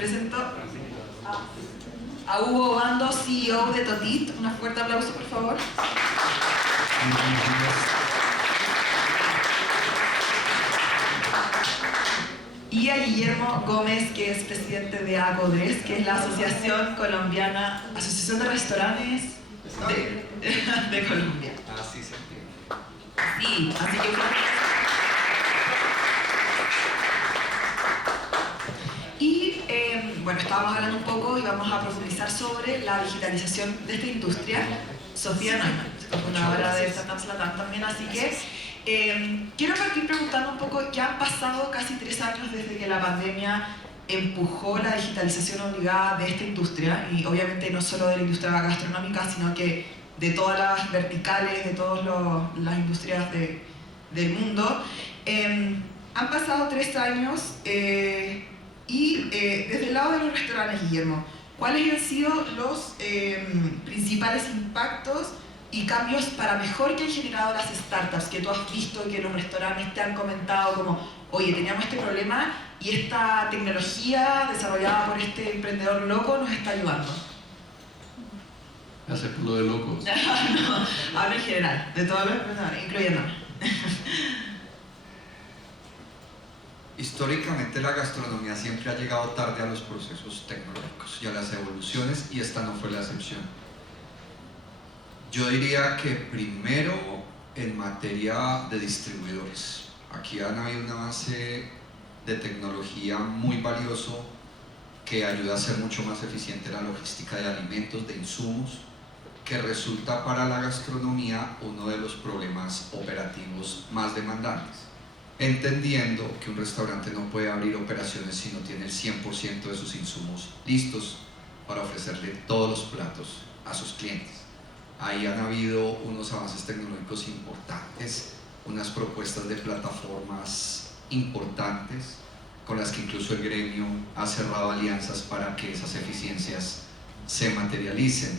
presento a Hugo Obando, CEO de Totit. Un fuerte aplauso, por favor. Y a Guillermo Gómez, que es presidente de ACODRES, que es la Asociación Colombiana, Asociación de Restaurantes de Colombia. Ah, sí, se entiende. Sí, así que bueno, estábamos hablando un poco y vamos a profundizar sobre la digitalización de esta industria. Sofía Neumann, fundadora de Startups Latam también, así que quiero partir preguntando un poco, ya han pasado casi 3 años desde que la pandemia empujó la digitalización obligada de esta industria, y obviamente no solo de la industria gastronómica, sino que de todas las verticales, de todas las industrias del mundo. Han pasado 3 años y desde el lado de los restaurantes, Guillermo, ¿cuáles han sido los principales impactos y cambios para mejor que han generado las startups que tú has visto y que los restaurantes te han comentado como, oye, teníamos este problema y esta tecnología desarrollada por este emprendedor loco nos está ayudando? Hacer por lo de locos. No, hablo en general, de todos los emprendedores, incluyéndome. Históricamente la gastronomía siempre ha llegado tarde a los procesos tecnológicos y a las evoluciones, y esta no fue la excepción. Yo diría que primero en materia de distribuidores. Aquí han habido un avance de tecnología muy valioso que ayuda a ser mucho más eficiente la logística de alimentos, de insumos, que resulta para la gastronomía uno de los problemas operativos más demandantes, entendiendo que un restaurante no puede abrir operaciones si no tiene el 100% de sus insumos listos para ofrecerle todos los platos a sus clientes. Ahí han habido unos avances tecnológicos importantes, unas propuestas de plataformas importantes con las que incluso el gremio ha cerrado alianzas para que esas eficiencias se materialicen.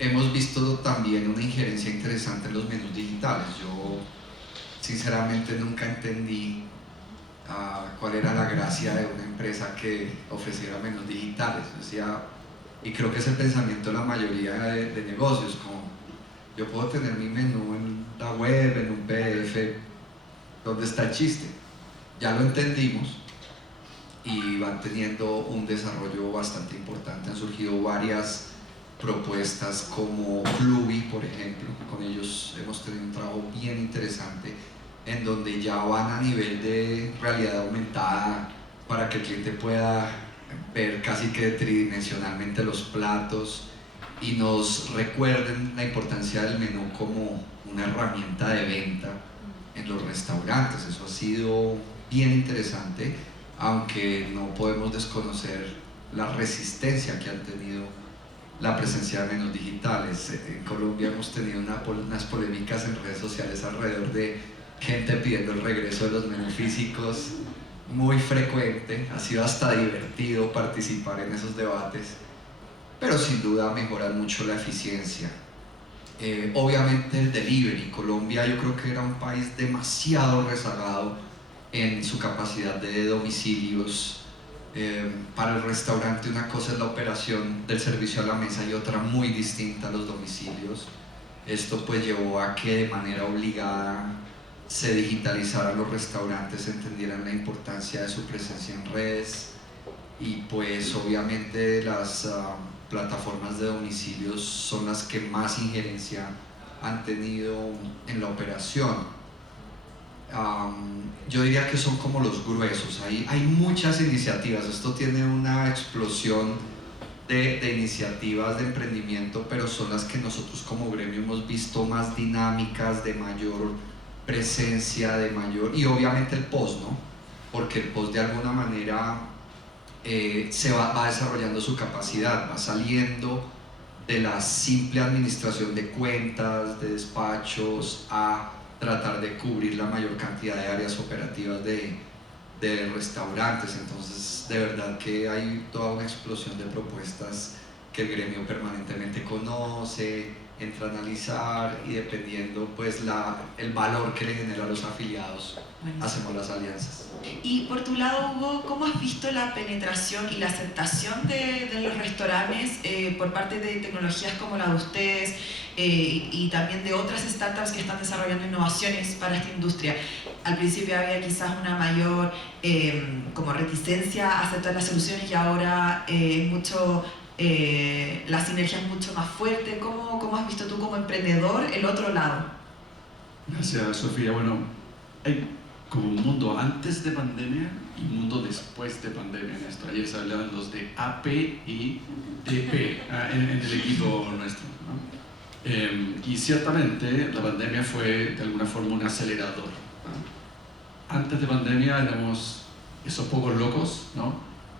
Hemos visto también una injerencia interesante en los menús digitales. Yo sinceramente nunca entendí cuál era la gracia de una empresa que ofreciera menús digitales. Y creo que es el pensamiento de la mayoría de negocios, como yo puedo tener mi menú en la web, en un PDF, ¿dónde está el chiste? Ya lo entendimos y van teniendo un desarrollo bastante importante. Han surgido varias propuestas como Fluvi, por ejemplo. Con ellos hemos tenido un trabajo bien interesante en donde ya van a nivel de realidad aumentada para que el cliente pueda ver casi que tridimensionalmente los platos y nos recuerden la importancia del menú como una herramienta de venta en los restaurantes. Eso ha sido bien interesante, aunque no podemos desconocer la resistencia que han tenido la presencia de menús digitales. En Colombia hemos tenido unas polémicas en redes sociales alrededor de gente pidiendo el regreso de los menús físicos, muy frecuente. Ha sido hasta divertido participar en esos debates, pero sin duda mejoran mucho la eficiencia. Obviamente el delivery. Colombia yo creo que era un país demasiado rezagado en su capacidad de domicilios. Para el restaurante una cosa es la operación del servicio a la mesa y otra muy distinta a los domicilios. Esto pues llevó a que de manera obligada se digitalizaran los restaurantes, entendieran la importancia de su presencia en redes, y pues obviamente las plataformas de domicilios son las que más injerencia han tenido en la operación. Yo diría que son como los gruesos. Hay muchas iniciativas, esto tiene una explosión de iniciativas de emprendimiento, pero son las que nosotros como gremio hemos visto más dinámicas, de mayor presencia, y obviamente el post, ¿no? Porque el post de alguna manera va desarrollando su capacidad, va saliendo de la simple administración de cuentas, de despachos, a tratar de cubrir la mayor cantidad de áreas operativas de restaurantes. Entonces de verdad que hay toda una explosión de propuestas que el gremio permanentemente conoce, entra a analizar y dependiendo pues el valor que le genera a los afiliados, hacemos las alianzas. Y por tu lado, Hugo, ¿cómo has visto la penetración y la aceptación de los restaurantes por parte de tecnologías como la de ustedes y también de otras startups que están desarrollando innovaciones para esta industria? Al principio había quizás una mayor como reticencia a aceptar las soluciones y ahora la sinergia es mucho más fuerte. ¿Cómo has visto tú como emprendedor el otro lado? Gracias, Sofía. Bueno, hay como un mundo antes de pandemia y un mundo después de pandemia en esto. Ayer se hablaban los de AP y DP en el equipo nuestro, ¿no? Y ciertamente la pandemia fue de alguna forma un acelerador, ¿no? Antes de pandemia éramos esos pocos locos, ¿no?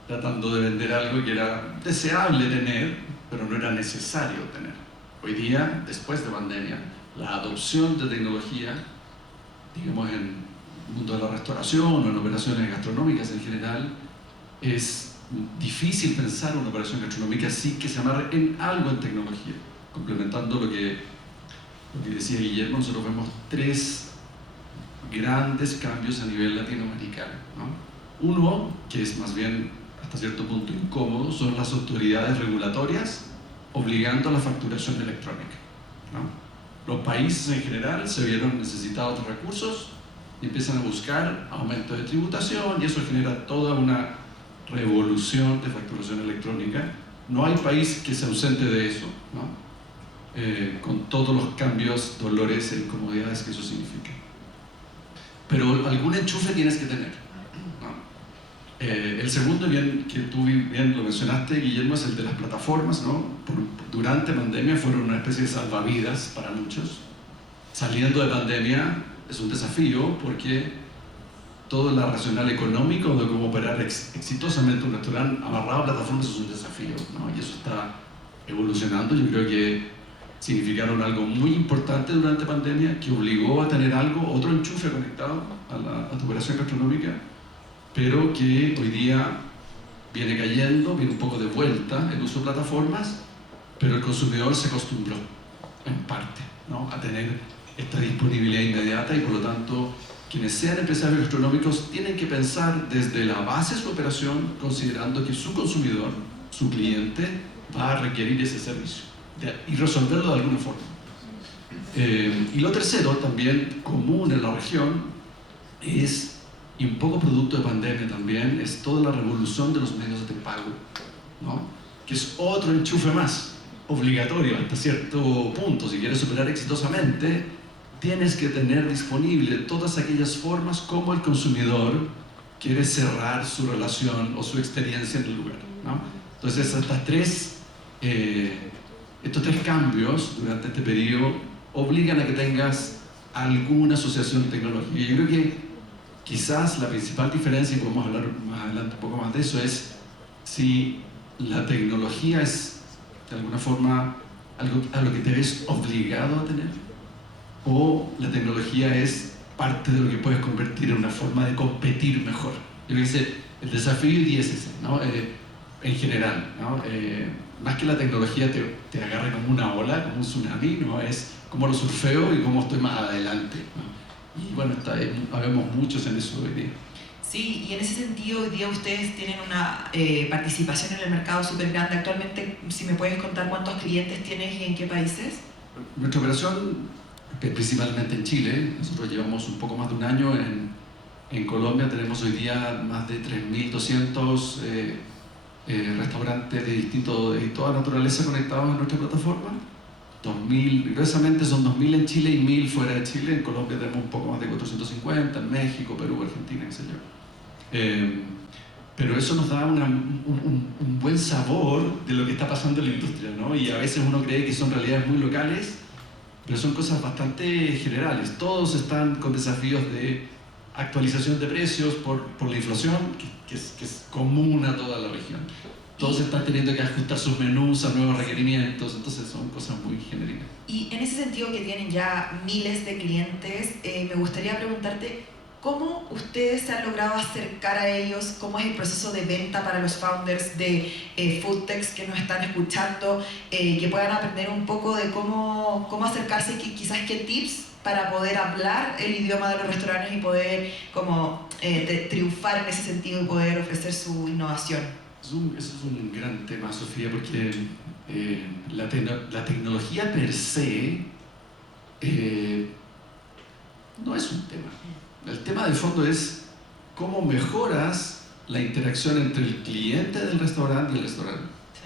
Tratando de vender algo que era deseable tener, pero no era necesario tener. Hoy día, después de pandemia, la adopción de tecnología, digamos en el mundo de la restauración o en operaciones gastronómicas en general, es difícil pensar una operación gastronómica sin que se amarre en algo en tecnología. Complementando lo que decía Guillermo, nosotros vemos 3 grandes cambios a nivel latinoamericano, ¿no? Uno, que es más bien hasta cierto punto incómodo, son las autoridades regulatorias obligando a la facturación electrónica, ¿no? Los países en general se vieron necesitados de recursos y empiezan a buscar aumento de tributación y eso genera toda una revolución de facturación electrónica. No hay país que se ausente de eso, ¿no? Con todos los cambios, dolores e incomodidades que eso significa. Pero algún enchufe tienes que tener, ¿no? El segundo, bien, que tú bien lo mencionaste, Guillermo, es el de las plataformas, ¿no? Durante pandemia fueron una especie de salvavidas para muchos. Saliendo de pandemia es un desafío porque todo el racional económico de cómo operar exitosamente un restaurante amarrado a plataformas es un desafío, ¿no? Y eso está evolucionando. Yo creo que significaron algo muy importante durante pandemia que obligó a tener otro enchufe conectado a tu operación gastronómica, pero que hoy día viene cayendo, viene un poco de vuelta el uso de plataformas, pero el consumidor se acostumbró en parte, ¿no? A tener esta disponibilidad inmediata y por lo tanto quienes sean empresarios gastronómicos tienen que pensar desde la base de su operación considerando que su consumidor, su cliente, va a requerir ese servicio y resolverlo de alguna forma. Y lo tercero, también común en la región, es, y un poco producto de pandemia también, es toda la revolución de los medios de pago, ¿no? Que es otro enchufe más, obligatorio hasta cierto punto. Si quieres operar exitosamente, tienes que tener disponible todas aquellas formas como el consumidor quiere cerrar su relación o su experiencia en el lugar, ¿no? Entonces, estos tres cambios durante este periodo obligan a que tengas alguna asociación tecnológica. Yo creo que quizás la principal diferencia, y podemos hablar más adelante un poco más de eso, es si la tecnología es de alguna forma algo a lo que te ves obligado a tener, o la tecnología es parte de lo que puedes convertir en una forma de competir mejor. Yo creo que el desafío y es ese, ¿no? En general, ¿no? Más que la tecnología te agarre como una ola, como un tsunami, ¿no? Es cómo lo surfeo y cómo estoy más adelante, ¿no? Y bueno, habemos muchos en eso hoy día. Sí, y en ese sentido hoy día ustedes tienen una participación en el mercado súper grande. Actualmente, si me puedes contar cuántos clientes tienes y en qué países. Nuestra operación, principalmente en Chile, nosotros llevamos un poco más de un año en Colombia, tenemos hoy día más de 3.200 restaurantes de toda naturaleza conectados en nuestra plataforma. 2.000, gruesamente son 2.000 en Chile y 1.000 fuera de Chile. En Colombia tenemos un poco más de 450, en México, Perú, Argentina, qué sé yo. Pero eso nos da un buen sabor de lo que está pasando en la industria, ¿no? Y a veces uno cree que son realidades muy locales, pero son cosas bastante generales. Todos están con desafíos de actualización de precios por la inflación, que es común a toda la región. Todos están teniendo que ajustar sus menús a nuevos requerimientos, entonces son cosas muy genéricas. Y en ese sentido que tienen ya miles de clientes, me gustaría preguntarte ¿cómo ustedes se han logrado acercar a ellos? ¿Cómo es el proceso de venta para los founders de foodtechs que nos están escuchando? Que puedan aprender un poco de cómo acercarse y quizás qué tips para poder hablar el idioma de los restaurantes y poder como, triunfar en ese sentido y poder ofrecer su innovación. Ese es un gran tema, Sofía, porque la tecnología per se no es un tema. El tema de fondo es cómo mejoras la interacción entre el cliente del restaurante y el restaurante. Sí.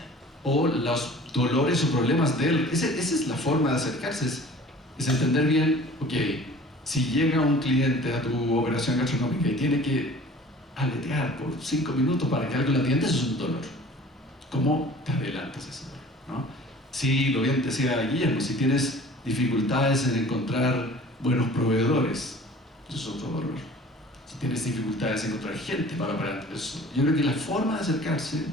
O los dolores o problemas de él. Esa es la forma de acercarse, es entender bien, ok, si llega un cliente a tu operación gastronómica y tiene que aletear por 5 minutos para que algo le atienda, eso es un dolor. ¿Cómo te adelantas ese dolor? ¿No? Si lo bien decía Guillermo, si tienes dificultades en encontrar buenos proveedores, eso es otro dolor. Si tienes dificultades en encontrar gente para operar eso, yo creo que la forma de acercarse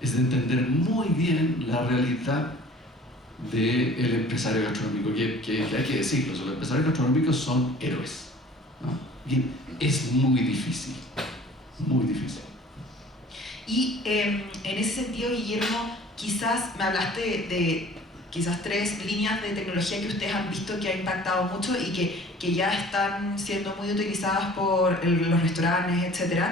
es de entender muy bien la realidad del empresario gastronómico, que hay que decirlo, los empresarios gastronómicos son héroes, ¿no? Y es muy difícil, muy difícil. Y en ese sentido, Guillermo, quizás me hablaste de quizás 3 líneas de tecnología que ustedes han visto que ha impactado mucho y que ya están siendo muy utilizadas por los restaurantes, etc.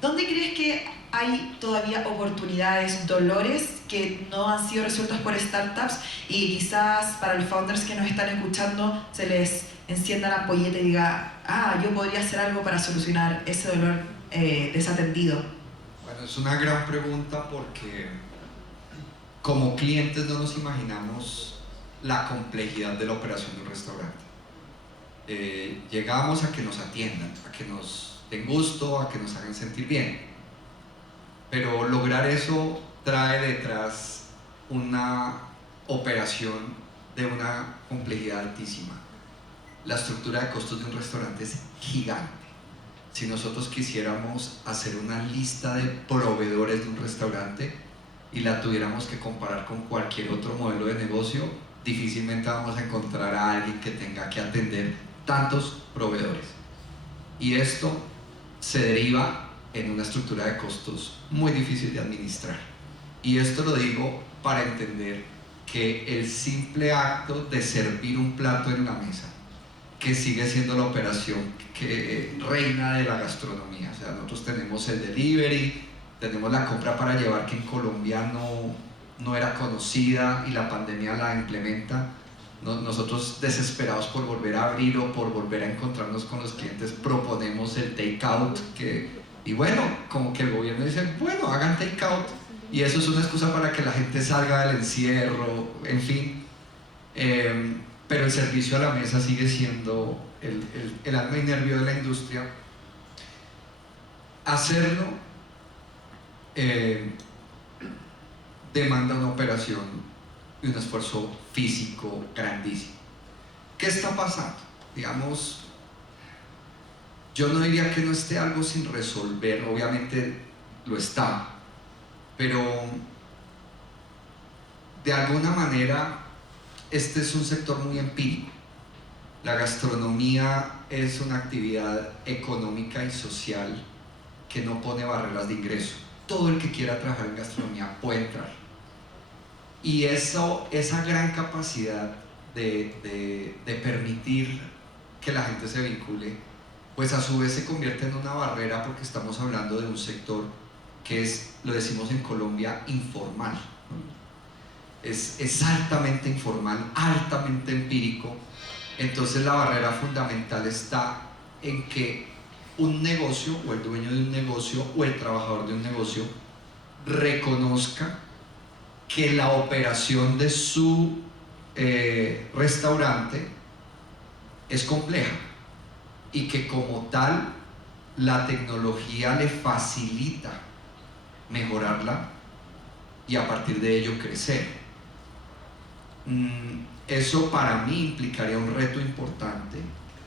¿Dónde crees que hay todavía oportunidades, dolores que no han sido resueltos por startups y quizás para los founders que nos están escuchando se les encienda la ampolleta y diga, yo podría hacer algo para solucionar ese dolor desatendido? Bueno, es una gran pregunta porque como clientes no nos imaginamos la complejidad de la operación de un restaurante. Llegamos a que nos atiendan, a que nos den gusto, a que nos hagan sentir bien. Pero lograr eso trae detrás una operación de una complejidad altísima. La estructura de costos de un restaurante es gigante. Si nosotros quisiéramos hacer una lista de proveedores de un restaurante y la tuviéramos que comparar con cualquier otro modelo de negocio, difícilmente vamos a encontrar a alguien que tenga que atender tantos proveedores. Y esto se deriva en una estructura de costos muy difícil de administrar. Y esto lo digo para entender que el simple acto de servir un plato en la mesa, que sigue siendo la operación que reina de la gastronomía. O sea, nosotros tenemos el delivery, tenemos la compra para llevar, que en Colombia no era conocida y la pandemia la implementa. Nosotros, desesperados por volver a abrir o por volver a encontrarnos con los clientes, proponemos el take-out, y bueno, como que el gobierno dice, bueno, hagan take-out, y eso es una excusa para que la gente salga del encierro, en fin. Pero el servicio a la mesa sigue siendo el alma y nervio de la industria. Hacerlo demanda una operación y un esfuerzo físico grandísimo. ¿Qué está pasando? Digamos, yo no diría que no esté algo sin resolver, obviamente lo está, pero de alguna manera este es un sector muy empírico. La gastronomía es una actividad económica y social que no pone barreras de ingreso. Todo el que quiera trabajar en gastronomía puede entrar. Y esa gran capacidad de permitir que la gente se vincule, pues a su vez se convierte en una barrera, porque estamos hablando de un sector que es, lo decimos en Colombia, informal. Es altamente informal, altamente empírico. Entonces la barrera fundamental está en que un negocio, o el dueño de un negocio, o el trabajador de un negocio, reconozca que la operación de su restaurante es compleja y que como tal la tecnología le facilita mejorarla y a partir de ello crecer. Eso para mí implicaría un reto importante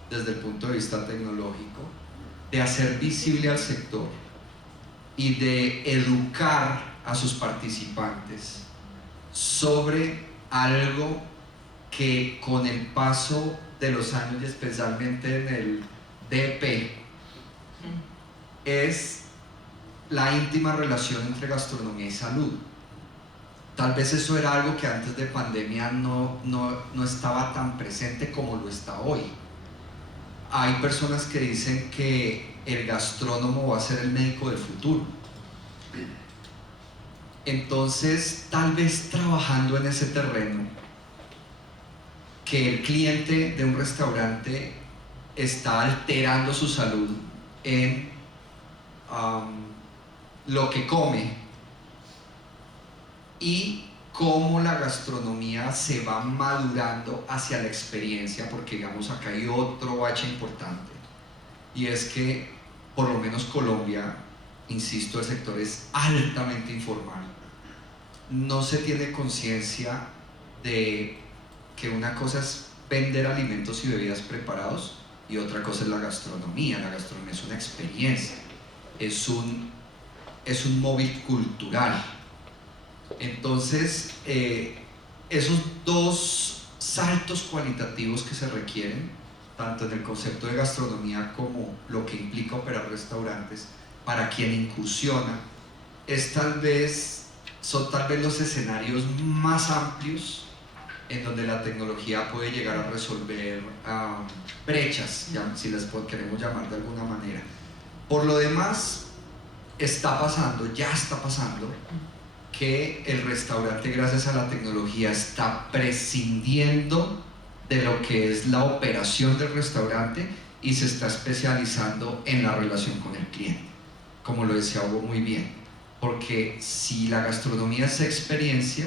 desde el punto de vista tecnológico, de hacer visible al sector y de educar a sus participantes sobre algo que con el paso de los años, y especialmente en el DP, es la íntima relación entre gastronomía y salud. Tal vez eso era algo que antes de pandemia no estaba tan presente como lo está hoy. Hay personas que dicen que el gastrónomo va a ser el médico del futuro. Entonces, tal vez trabajando en ese terreno, que el cliente de un restaurante está alterando su salud en lo que come y cómo la gastronomía se va madurando hacia la experiencia, porque digamos acá hay otro bache importante, y es que por lo menos Colombia, insisto, el sector es altamente informal. No se tiene conciencia de que una cosa es vender alimentos y bebidas preparados y otra cosa es la gastronomía. La gastronomía es una experiencia, es un móvil cultural. Entonces, esos dos saltos cualitativos que se requieren, tanto en el concepto de gastronomía como lo que implica operar restaurantes, para quien incursiona, son tal vez los escenarios más amplios en donde la tecnología puede llegar a resolver brechas, si las queremos llamar de alguna manera. Por lo demás, ya está pasando, que el restaurante, gracias a la tecnología, está prescindiendo de lo que es la operación del restaurante y se está especializando en la relación con el cliente, como lo decía Hugo muy bien, porque si la gastronomía es experiencia,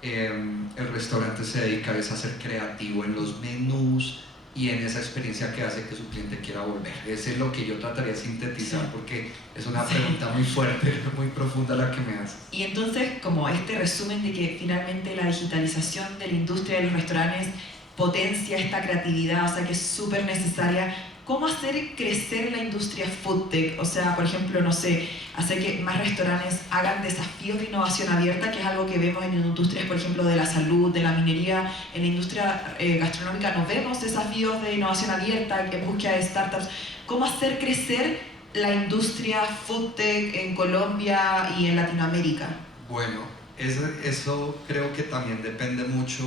el restaurante se dedica a ser creativo en los menús y en esa experiencia que hace que su cliente quiera volver. Eso es lo que yo trataría de sintetizar, porque es una pregunta muy fuerte, muy profunda la que me haces. Y entonces, como este resumen de que finalmente la digitalización de la industria de los restaurantes potencia esta creatividad, o sea que es súper necesaria. ¿Cómo hacer crecer la industria food tech? O sea, por ejemplo, no sé, hacer que más restaurantes hagan desafíos de innovación abierta, que es algo que vemos en industrias, por ejemplo, de la salud, de la minería. En la industria gastronómica no vemos desafíos de innovación abierta, en búsqueda de startups. ¿Cómo hacer crecer la industria food tech en Colombia y en Latinoamérica? Bueno, eso creo que también depende mucho,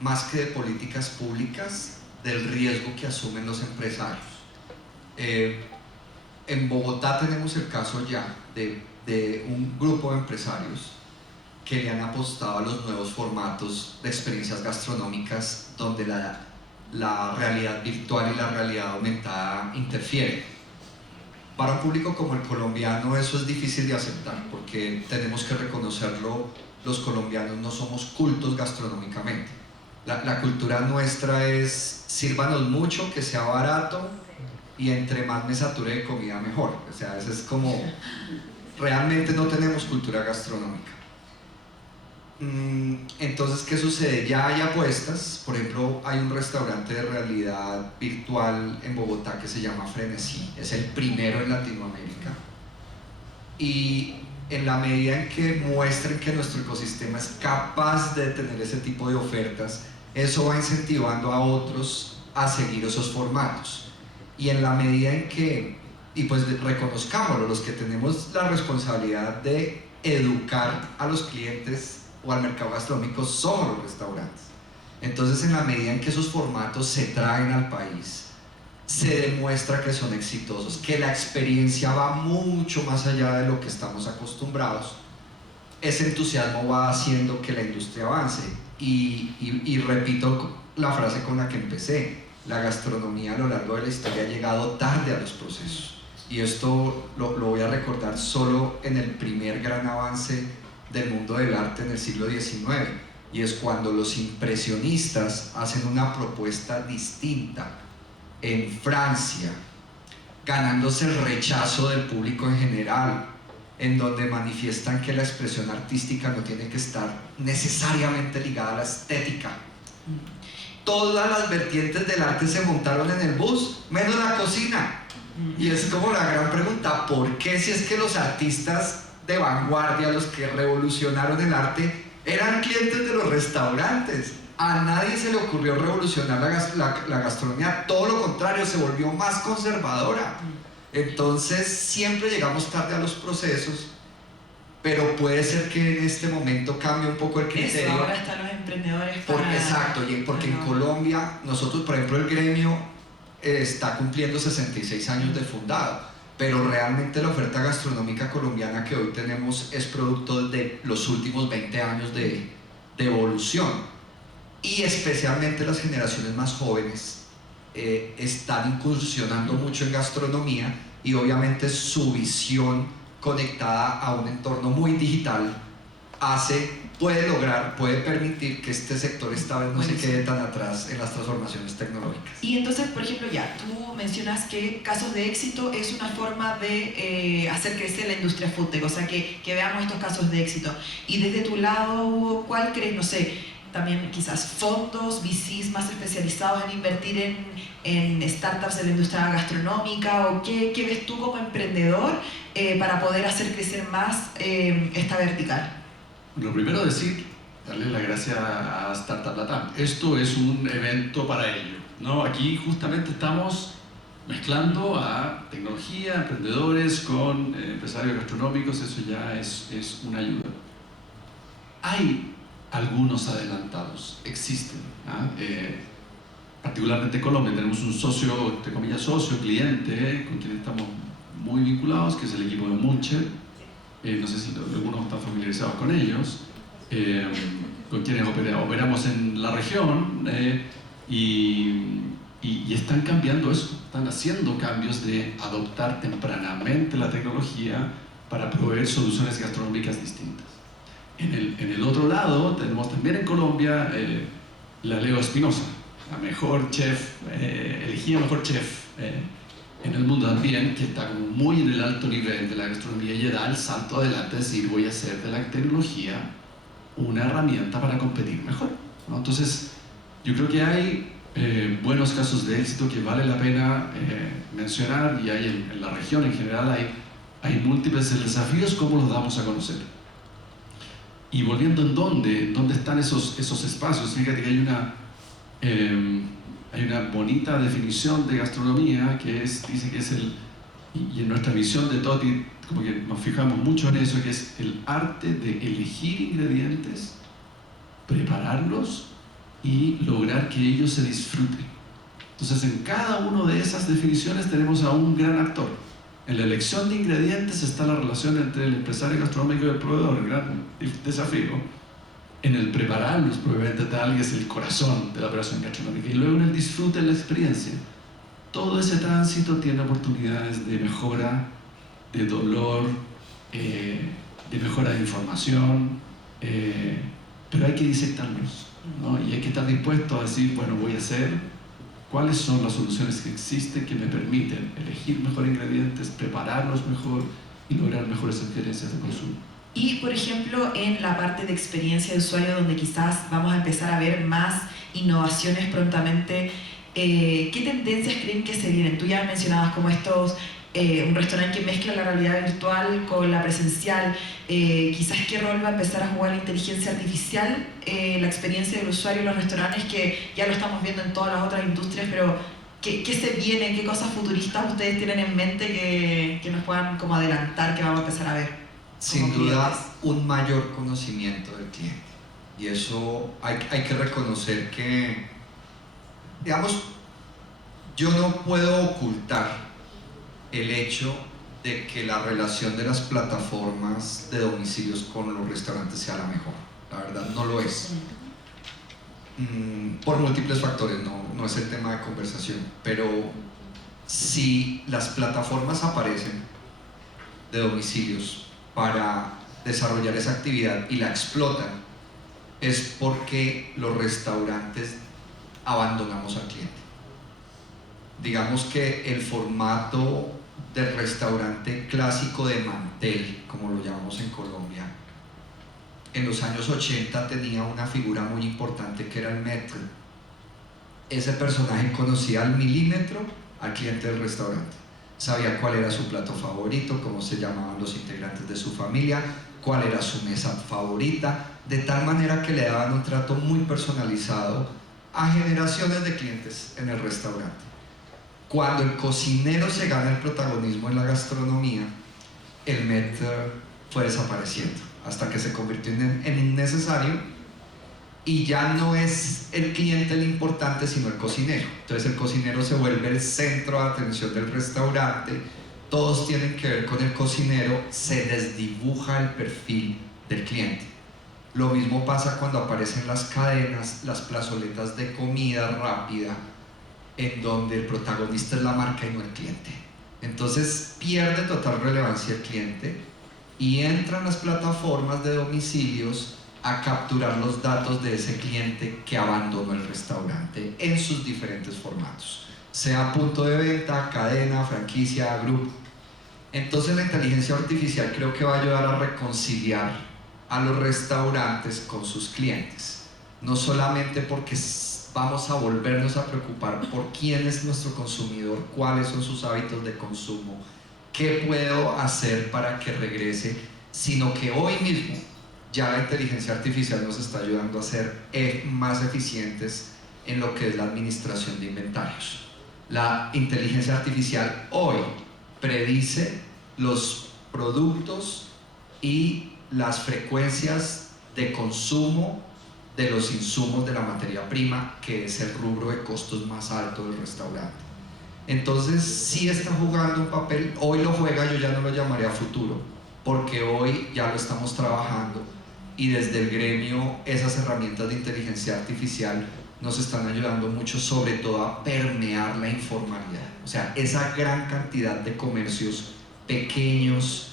más que de políticas públicas, del riesgo que asumen los empresarios. En Bogotá tenemos el caso ya de un grupo de empresarios que le han apostado a los nuevos formatos de experiencias gastronómicas donde la realidad virtual y la realidad aumentada interfieren. Para un público como el colombiano eso es difícil de aceptar, porque tenemos que reconocerlo, los colombianos no somos cultos gastronómicamente. La cultura nuestra es sírvanos mucho, que sea barato y entre más me sature de comida mejor. O sea, eso es como, realmente no tenemos cultura gastronómica. Entonces, ¿qué sucede? Ya hay apuestas. Por ejemplo, hay un restaurante de realidad virtual en Bogotá que se llama Frenesí, es el primero en Latinoamérica, y en la medida en que muestren que nuestro ecosistema es capaz de tener ese tipo de ofertas, eso va incentivando a otros a seguir esos formatos. Y en la medida en que, y pues reconozcámoslo, los que tenemos la responsabilidad de educar a los clientes o al mercado gastronómico somos los restaurantes. Entonces, en la medida en que esos formatos se traen al país, se demuestra que son exitosos, que la experiencia va mucho más allá de lo que estamos acostumbrados. Ese entusiasmo va haciendo que la industria avance. Y repito la frase con la que empecé: la gastronomía a lo largo de la historia ha llegado tarde a los procesos, y esto lo voy a recordar solo en el primer gran avance del mundo del arte en el siglo XIX, y es cuando los impresionistas hacen una propuesta distinta en Francia, ganándose el rechazo del público en general, en donde manifiestan que la expresión artística no tiene que estar necesariamente ligada a la estética. Todas las vertientes del arte se montaron en el bus, menos la cocina. Y es como la gran pregunta: ¿por qué, si es que los artistas de vanguardia, los que revolucionaron el arte, eran clientes de los restaurantes? A nadie se le ocurrió revolucionar la gastronomía, todo lo contrario, se volvió más conservadora. Entonces siempre llegamos tarde a los procesos, pero puede ser que en este momento cambie un poco el criterio. Eso, ahora están los emprendedores para... Exacto, porque en Colombia, nosotros, por ejemplo, el gremio está cumpliendo 66 años de fundado, pero realmente la oferta gastronómica colombiana que hoy tenemos es producto de los últimos 20 años de evolución. Y especialmente las generaciones más jóvenes están incursionando mucho en gastronomía, y obviamente su visión conectada a un entorno muy digital puede permitir que este sector esta vez no se quede tan atrás en las transformaciones tecnológicas. Y entonces, por ejemplo, ya, tú mencionas que casos de éxito es una forma de hacer crecer la industria foodtech, o sea, que veamos estos casos de éxito. Y desde tu lado, Hugo, ¿cuál crees, no sé, también quizás fondos, VCs más especializados en invertir en startups de la industria gastronómica, o qué ves tú como emprendedor para poder hacer crecer más esta vertical? Lo primero decir, darle las gracias a Startup Latam. Esto es un evento para ello, ¿no? Aquí justamente estamos mezclando a tecnología, emprendedores con empresarios gastronómicos, eso ya es una ayuda. Hay algunos adelantados, existen, particularmente en Colombia tenemos un socio, entre comillas socio, cliente, con quien estamos muy vinculados, que es el equipo de Muncher. No sé si algunos están familiarizados con ellos, con quienes operamos en la región, y están cambiando eso, están haciendo cambios de adoptar tempranamente la tecnología para proveer soluciones gastronómicas distintas. En el otro lado tenemos también en Colombia la Leo Espinosa, la mejor chef, elegida mejor chef en el mundo también, que está como muy en el alto nivel de la gastronomía, y da el salto adelante, es decir, voy a hacer de la tecnología una herramienta para competir mejor, ¿no? Entonces, yo creo que hay buenos casos de éxito que vale la pena mencionar, y hay en la región en general hay múltiples desafíos. ¿Cómo los damos a conocer? Y volviendo en dónde están esos espacios, fíjate que hay una bonita definición de gastronomía que dice que es y en nuestra visión de Toti, como que nos fijamos mucho en eso, que es el arte de elegir ingredientes, prepararlos y lograr que ellos se disfruten. Entonces, en cada una de esas definiciones tenemos a un gran actor. En la elección de ingredientes está la relación entre el empresario gastronómico y el proveedor, el gran desafío. En el prepararlos, probablemente tal, que es el corazón de la operación gastronómica, y luego en el disfrute de la experiencia. Todo ese tránsito tiene oportunidades de mejora, de dolor, de mejora de información, pero hay que disectarlos, ¿no? Y hay que estar dispuesto a decir, bueno, voy a hacer cuáles son las soluciones que existen que me permiten elegir mejores ingredientes, prepararlos mejor y lograr mejores experiencias de consumo. Y, por ejemplo, en la parte de experiencia de usuario, donde quizás vamos a empezar a ver más innovaciones prontamente, ¿qué tendencias creen que se vienen? Tú ya mencionabas como un restaurante que mezcla la realidad virtual con la presencial. Quizás qué rol va a empezar a jugar la inteligencia artificial, la experiencia del usuario en los restaurantes, que ya lo estamos viendo en todas las otras industrias, pero ¿qué se viene? ¿Qué cosas futuristas ustedes tienen en mente que nos puedan como adelantar que vamos a empezar a ver? Sin duda, un mayor conocimiento del cliente. Y eso hay que reconocer que, digamos, yo no puedo ocultar el hecho de que la relación de las plataformas de domicilios con los restaurantes sea la mejor. La verdad, no lo es. Por múltiples factores, no es el tema de conversación. Pero si las plataformas aparecen de domicilios para desarrollar esa actividad y la explotan, es porque los restaurantes abandonamos al cliente. Digamos que el formato del restaurante clásico de mantel, como lo llamamos en Colombia, en los años 80 tenía una figura muy importante que era el maître. Ese personaje conocía al milímetro al cliente del restaurante. Sabía cuál era su plato favorito, cómo se llamaban los integrantes de su familia, cuál era su mesa favorita, de tal manera que le daban un trato muy personalizado a generaciones de clientes en el restaurante. Cuando el cocinero se gana el protagonismo en la gastronomía, el MET fue desapareciendo hasta que se convirtió en innecesario, y ya no es el cliente el importante sino el cocinero. Entonces el cocinero se vuelve el centro de atención del restaurante, todos tienen que ver con el cocinero, se desdibuja el perfil del cliente. Lo mismo pasa cuando aparecen las cadenas, las plazoletas de comida rápida, en donde el protagonista es la marca y no el cliente. Entonces pierde total relevancia el cliente y entran las plataformas de domicilios a capturar los datos de ese cliente que abandonó el restaurante en sus diferentes formatos, sea punto de venta, cadena, franquicia, grupo. Entonces la inteligencia artificial creo que va a ayudar a reconciliar a los restaurantes con sus clientes, no solamente porque vamos a volvernos a preocupar por quién es nuestro consumidor, cuáles son sus hábitos de consumo, qué puedo hacer para que regrese, sino que hoy mismo ya la inteligencia artificial nos está ayudando a ser más eficientes en lo que es la administración de inventarios. La inteligencia artificial hoy predice los productos y las frecuencias de consumo de los insumos de la materia prima, que es el rubro de costos más alto del restaurante. Entonces sí está jugando un papel, hoy lo juega, yo ya no lo llamaría futuro, porque hoy ya lo estamos trabajando, y desde el gremio esas herramientas de inteligencia artificial nos están ayudando mucho, sobre todo a permear la informalidad. O sea, esa gran cantidad de comercios pequeños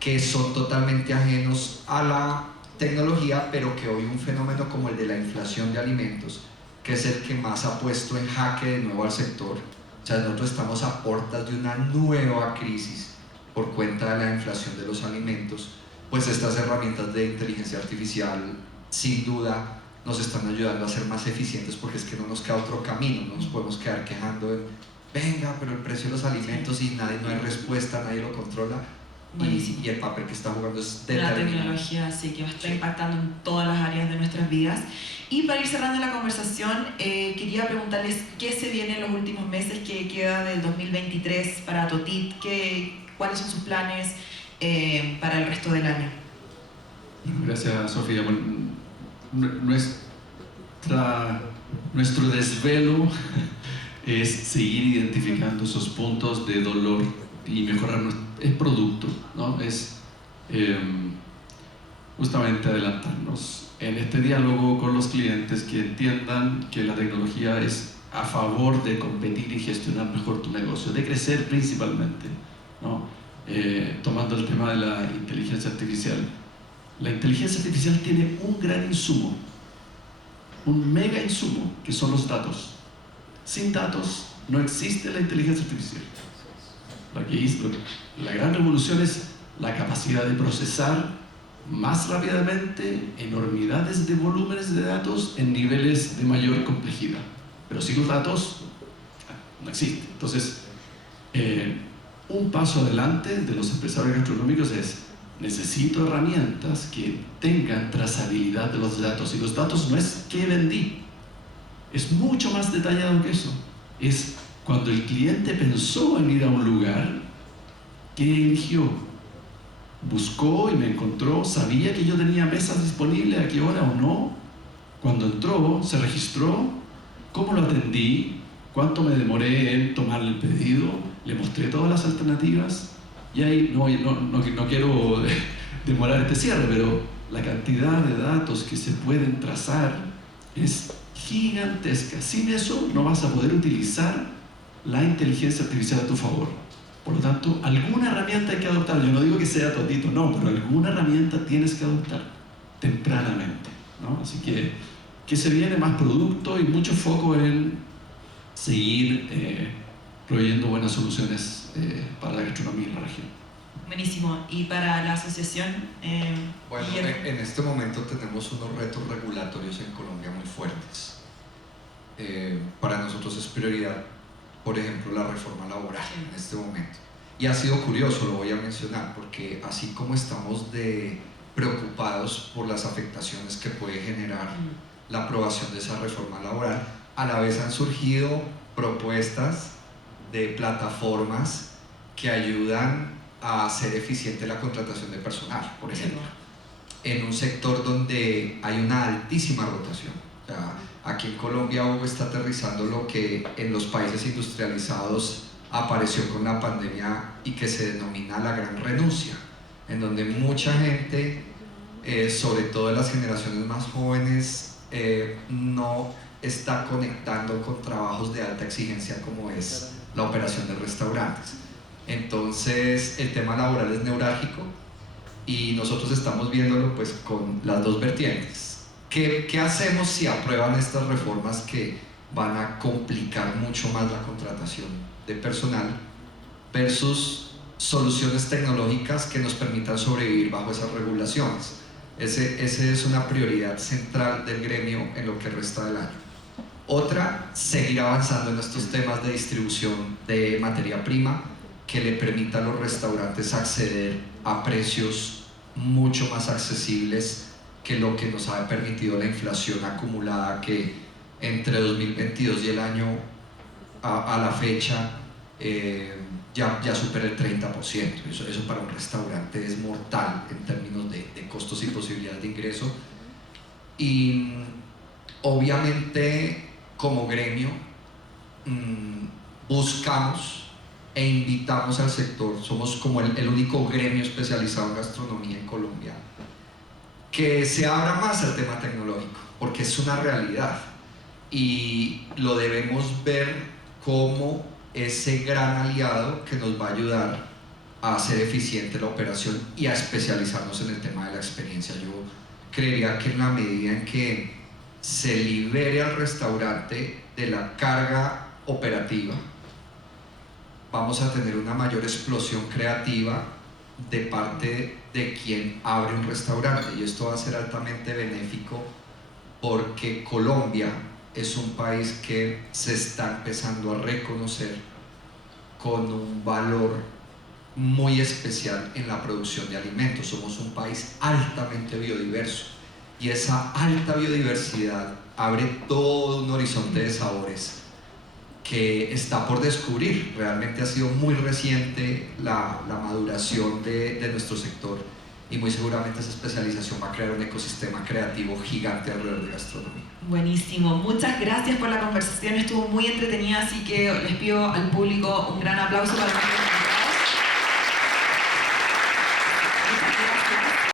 que son totalmente ajenos a la tecnología, pero que hoy un fenómeno como el de la inflación de alimentos, que es el que más ha puesto en jaque de nuevo al sector. O sea, nosotros estamos a puertas de una nueva crisis por cuenta de la inflación de los alimentos. Pues estas herramientas de inteligencia artificial sin duda nos están ayudando a ser más eficientes, porque es que no nos queda otro camino, no nos podemos quedar quejando de venga, pero el precio de los alimentos y no hay respuesta, nadie lo controla, y el papel que está jugando es determinante. La tecnología sí que va a estar impactando en todas las áreas de nuestras vidas. Y para ir cerrando la conversación, quería preguntarles qué se viene en los últimos meses, qué queda del 2023 para Totit, cuáles son sus planes para el resto del año. Gracias, Sofía. Bueno, nuestro desvelo es seguir identificando esos puntos de dolor y mejorar el producto, ¿no? Es justamente adelantarnos en este diálogo con los clientes, que entiendan que la tecnología es a favor de competir y gestionar mejor tu negocio, de crecer principalmente, ¿no? Tomando el tema de la inteligencia artificial. La inteligencia artificial tiene un gran insumo, un mega insumo, que son los datos. Sin datos no existe la inteligencia artificial. La gran revolución es la capacidad de procesar más rápidamente enormidades de volúmenes de datos en niveles de mayor complejidad. Pero sin los datos no existe. Entonces, un paso adelante de los empresarios gastronómicos es: necesito herramientas que tengan trazabilidad de los datos. Y los datos no es qué vendí, es mucho más detallado que eso. Es cuando el cliente pensó en ir a un lugar, ¿qué eligió? Buscó y me encontró, sabía que yo tenía mesas disponibles, a qué hora o no. Cuando entró, se registró, cómo lo atendí, cuánto me demoré en tomar el pedido, le mostré todas las alternativas. Y ahí no quiero demorar este cierre, pero la cantidad de datos que se pueden trazar es gigantesca. Sin eso no vas a poder utilizar la inteligencia artificial a tu favor. Por lo tanto, alguna herramienta hay que adoptar. Yo no digo que sea todito, no, pero alguna herramienta tienes que adoptar tempranamente, ¿no? Así que se viene más producto y mucho foco en seguir proveyendo buenas soluciones para la gastronomía en la región. Buenísimo. ¿Y para la asociación? Bueno, en este momento tenemos unos retos regulatorios en Colombia muy fuertes. Para nosotros es prioridad, por ejemplo, la reforma laboral en este momento. Y ha sido curioso, lo voy a mencionar, porque así como estamos de preocupados por las afectaciones que puede generar la aprobación de esa reforma laboral. A la vez han surgido propuestas de plataformas que ayudan a hacer eficiente la contratación de personal, por ejemplo, en un sector donde hay una altísima rotación. O sea, aquí en Colombia Hugo está aterrizando lo que en los países industrializados apareció con la pandemia y que se denomina la gran renuncia, en donde mucha gente, sobre todo de las generaciones más jóvenes, no está conectando con trabajos de alta exigencia como es la operación de restaurantes. Entonces el tema laboral es neurálgico y nosotros estamos viéndolo pues con las dos vertientes. ¿Qué hacemos si aprueban estas reformas que van a complicar mucho más la contratación de personal versus soluciones tecnológicas que nos permitan sobrevivir bajo esas regulaciones? Ese es una prioridad central del gremio en lo que resta del año. Otra, seguir avanzando en estos temas de distribución de materia prima que le permita a los restaurantes acceder a precios mucho más accesibles que lo que nos ha permitido la inflación acumulada, que entre 2022 y el año a la fecha ya supera el 30%. Eso para un restaurante es mortal en términos de costos y posibilidades de ingreso. Y obviamente como gremio buscamos e invitamos al sector, somos como el único gremio especializado en gastronomía en Colombia, que se abra más al tema tecnológico, porque es una realidad y lo debemos ver como ese gran aliado que nos va a ayudar a hacer eficiente la operación y a especializarnos en el tema de la experiencia. Yo creería que en la medida en que se libere al restaurante de la carga operativa, vamos a tener una mayor explosión creativa de parte de quien abre un restaurante, y esto va a ser altamente benéfico porque Colombia es un país que se está empezando a reconocer con un valor muy especial en la producción de alimentos. Somos un país altamente biodiverso y esa alta biodiversidad abre todo un horizonte de sabores que está por descubrir. Realmente ha sido muy reciente la maduración de nuestro sector y muy seguramente esa especialización va a crear un ecosistema creativo gigante alrededor de gastronomía. Buenísimo, muchas gracias por la conversación, estuvo muy entretenida, así que les pido al público un gran aplauso para